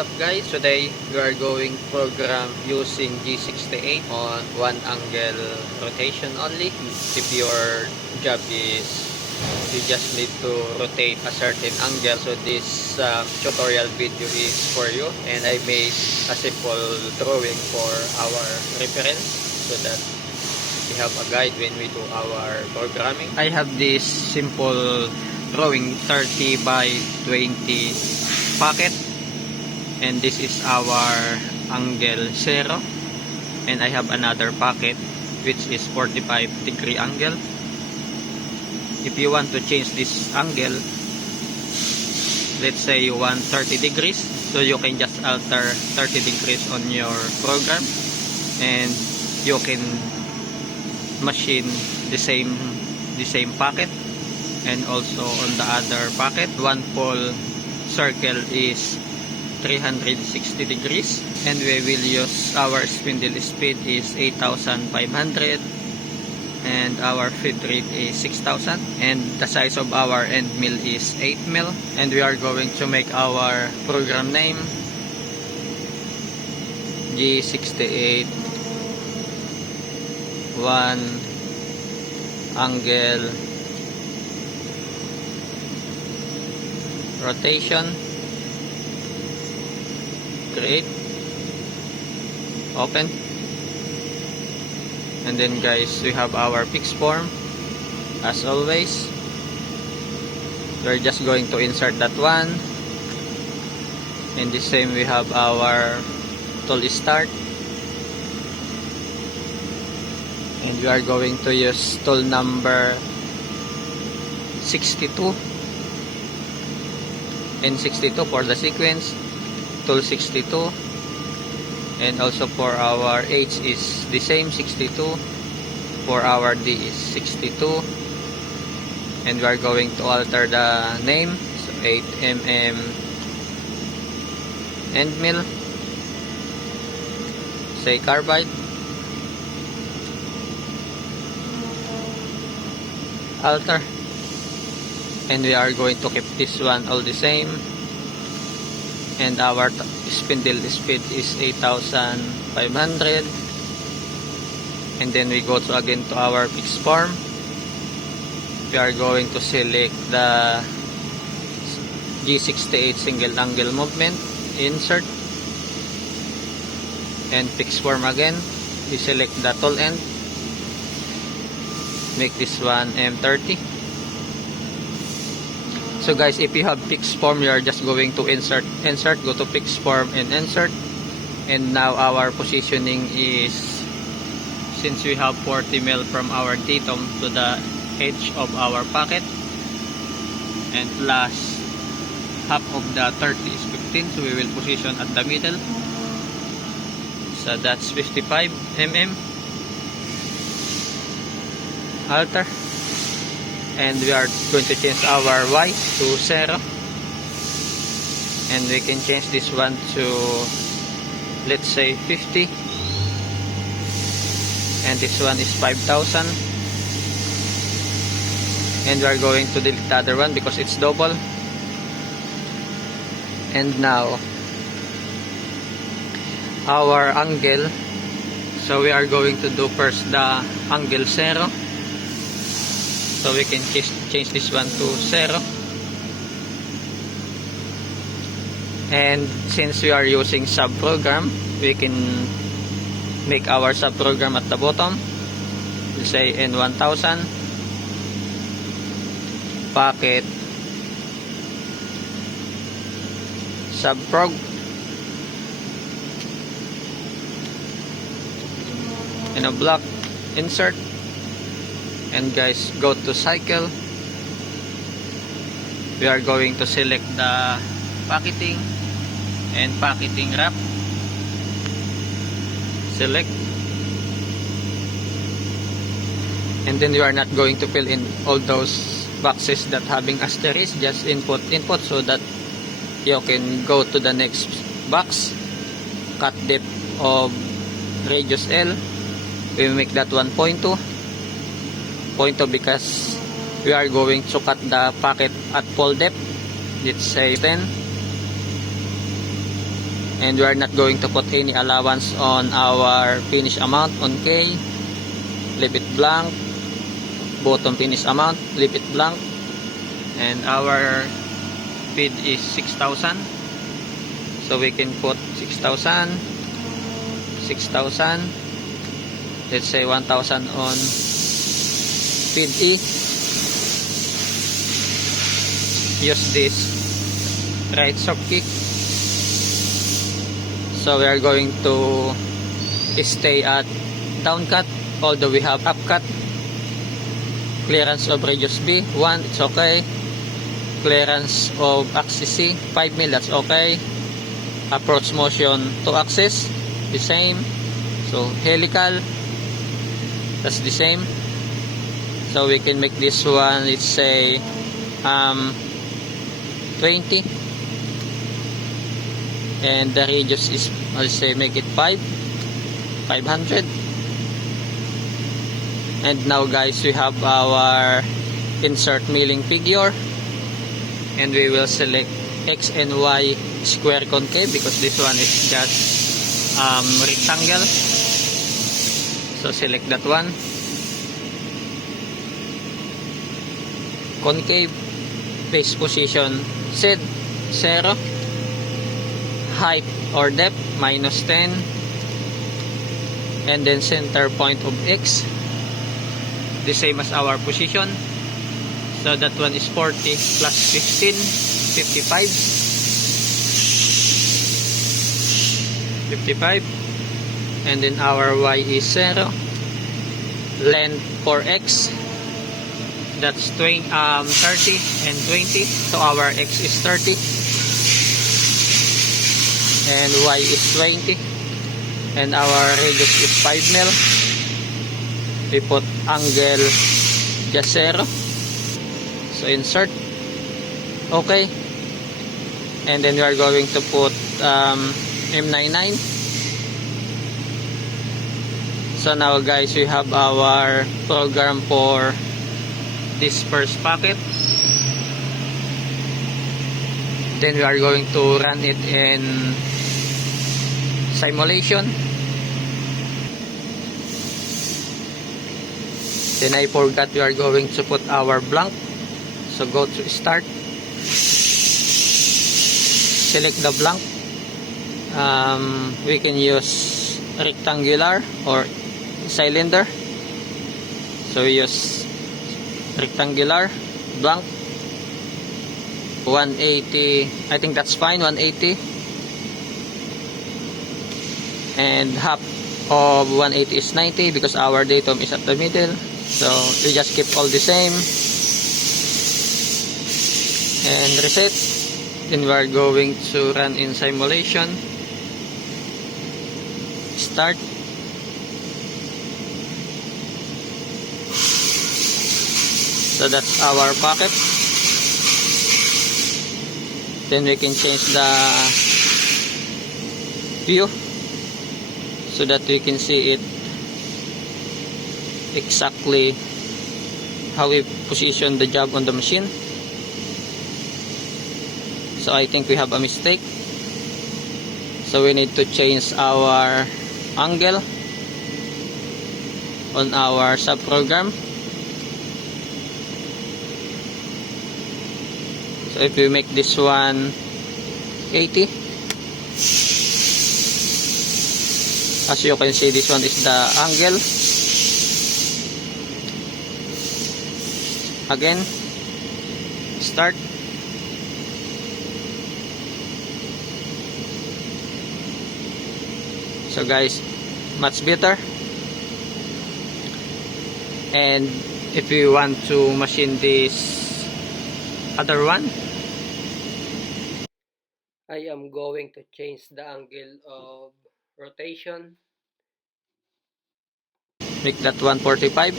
What's up guys? Today we are going program using G68 on one angle rotation only. If your job is you just need to rotate a certain angle, so this tutorial video is for you, and I made a simple drawing for our reference so that we have a guide when we do our programming. I have this simple drawing 30 by 20 pocket, and this is our angle 0, and I have another pocket which is 45-degree angle. If you want to change this angle, let's say you want 30 degrees, so you can just alter 30 degrees on your program, and you can machine the same pocket. And also on the other pocket, one pole circle is 360 degrees, and we will use our spindle speed is 8,500 and our feed rate is 6,000, and the size of our end mill is 8 mil, and we are going to make our program name G68 one angle rotation. Create, open, and then guys, we have our fix form as always. We're just going to insert that one, and the same we have our tool start, and we are going to use tool number 62 and 62 for the sequence, tool 62, and also for our H is the same 62, for our D is 62, and we are going to alter the name, so 8mm end mill, say carbide, alter, and we are going to keep this one all the same, and our spindle speed is 8,500, and then we go to again to our fix form. We are going to select the G68 single angle movement, insert, and fix form again. We select the tool end, make this one M30. So guys, if you have fix form, you are just going to insert, go to fix form and insert. And now our positioning is, since we have 40 mil from our datum to the edge of our pocket, and plus half of the 30 is 15, so we will position at the middle, so that's 55 mm. Alter, and we are going to change our Y to 0, and we can change this one to, let's say, 50, and this one is 5,000, and we are going to delete the other one because it's double. And now our angle, so we are going to do first the angle 0, so we can change this one to 0. And since we are using subprogram, we can make our subprogram at the bottom. We'll say N1000 pocket subprog, and a block insert. And guys, go to cycle. We are going to select the pocketing and pocketing wrap. Select, and then you are not going to fill in all those boxes that having asterisk. Just input so that you can go to the next box. Cut depth of radius L, we make that 1.2 because we are going to cut the pocket at full depth. Let's say 10, and we are not going to put any allowance on our finish amount on K. Leave it blank. Bottom finish amount, leave it blank. And our bid is 6,000, so we can put 6,000, 6,000, let's say 1,000 on bid E. Use this right soft kick, so we are going to stay at down cut, although we have up cut. Clearance of radius B 1, it's okay. Clearance of axis C 5 mil, that's okay. Approach motion to axis, the same. So helical, that's the same. So we can make this one, let's say 20, and the radius is, let's say, make it 500. And now guys, we have our insert milling figure, and we will select X and Y square concave because this one is just rectangle. So select that one. Concave, base position set 0, height or depth -10, and then center point of X, the same as our position. So that one is 40 plus 15, 55. 55. And then our Y is 0. Length for X, that's 30 and 20. So our X is 30 and Y is 20, and our radius is 5 mil. We put angle just 0. So insert, okay. And then we are going to put M99. So now guys, we have our program for this first packet. Then we are going to run it in simulation. Then I forgot we are going to put our blank. So go to start. Select the blank. We can use rectangular or cylinder. So we use rectangular blank. 180. I think that's fine. 180. And half of 180 is 90 because our datum is at the middle. So we just keep all the same and reset. Then we are going to run in simulation. Start. So that's our pocket. Then we can change the view so that we can see it exactly how we position the job on the machine. So I think we have a mistake. So we need to change our angle on our subprogram. So if we make this one 80, as you can see, this one is the angle. Again, start. So guys, much better. And if you want to machine this other one, I am going to change the angle of rotation. Make that 145.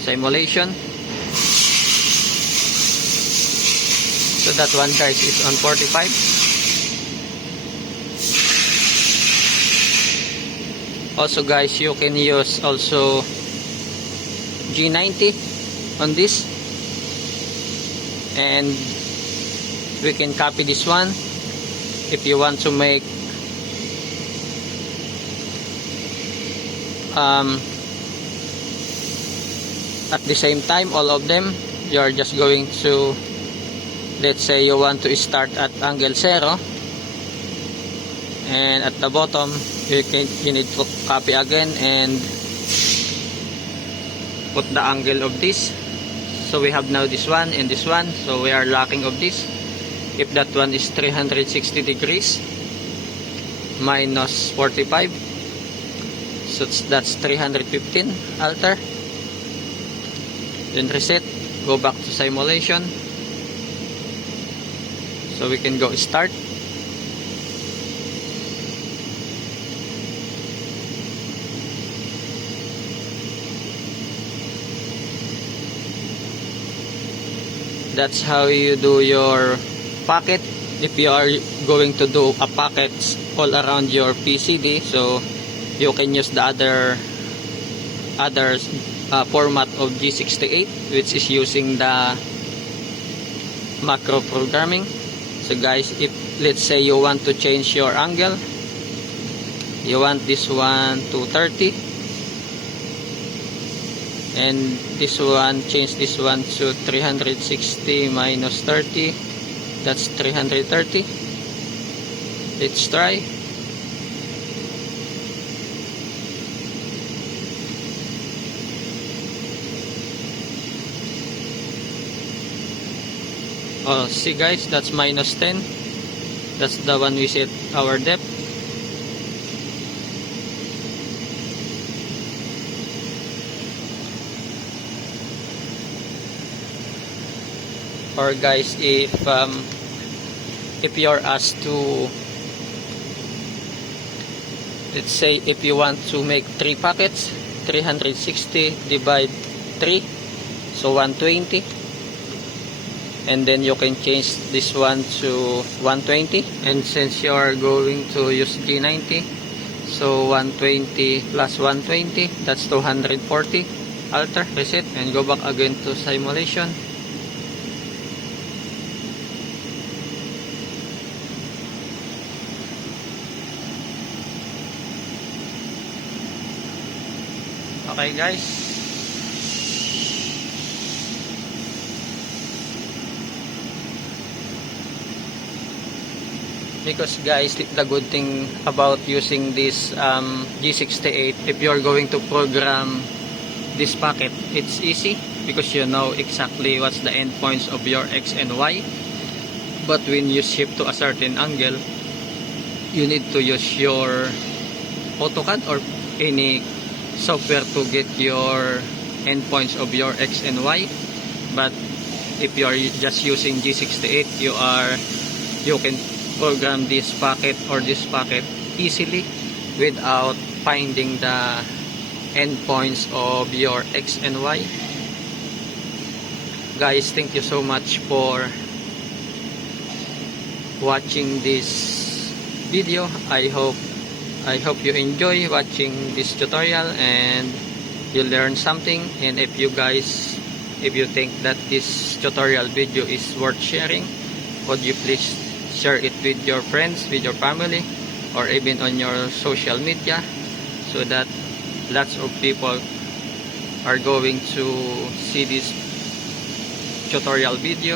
Simulation. So that one guys is on 45. Also guys, you can use also G90 on this, and we can copy this one if you want to make at the same time all of them. You're just going to, let's say you want to start at angle 0, and at the bottom you need to copy again and put the angle of this. So we have now this one and this one, so we are lacking of this. If that one is 360 degrees minus 45, so that's 315. Alter, then reset, go back to simulation, so we can go start. That's how you do your pocket. If you are going to do a pocket all around your PCB, so you can use the other format of G68, which is using the macro programming. So guys, if let's say you want to change your angle, you want this one to 30, and this one, change this one to 360 minus 30, that's 330. Let's try. Oh, see guys, that's minus 10. That's the one we set our depth. Or guys, if you're asked to, let's say if you want to make 3 pockets, 360 divide 3, so 120, and then you can change this one to 120, and since you are going to use G90, so 120 plus 120, that's 240. Alter, reset, and go back again to simulation. Okay guys, because guys, the good thing about using this G68, if you're going to program this packet, it's easy because you know exactly what's the endpoints of your X and Y. But when you shift to a certain angle, you need to use your AutoCAD or any software to get your endpoints of your X and Y. But if you are just using G68, you can program this packet or this packet easily without finding the endpoints of your X and Y. Guys, thank you so much for watching this video. I hope you enjoy watching this tutorial and you learn something. And if you think that this tutorial video is worth sharing, would you please share it with your friends, with your family, or even on your social media, so that lots of people are going to see this tutorial video.